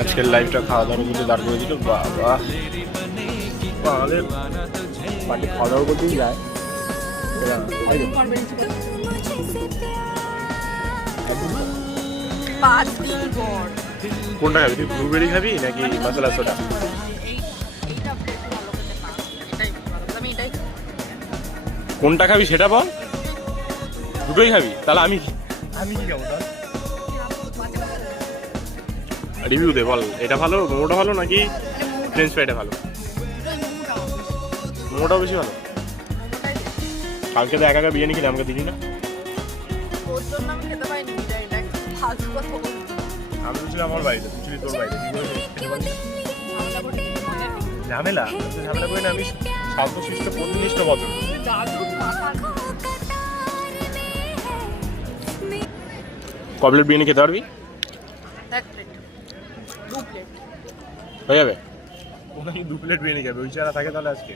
আজকের লাইভটা খাওয়া দাওয়ার মধ্যে দাঁড় করে দিল। বাবা আমাদের পার্টি খাওয়া দাওয়া করতেই যায়। কোনটা খাবি তুই? ব্লুবেরি খাবি নাকি মশলা সোডা? কোনটা খাবি সেটা বল। দুটোই খাবি? তাহলে আমি কি খাবো? রিভিউ দে বল, এটা ভালো মোমোটা ভালো নাকি ফ্রেঞ্চ ফ্রাইটা ভালো? মোমোটাও বেশি ভালো। কালকে তো একা বিরিয়ানি কিনে আমাকে দিলি না। আমি তো ছিলাম আমার বাড়িতে, তুই ছিলি তোর বাড়িতে, কি করে খেতে পারলি? ঝামেলা ঝামেলা করে না, আমি শান্তশিষ্ট প্রতিনিষ্ঠ বদল। কবলেট বিরিয়ানি খেতে পারবি? হয়ে যাবে? ওখানে 2 প্লেট বিরিয়ানি খাবে, ওই ছাড়া থাকে তাহলে আজকে।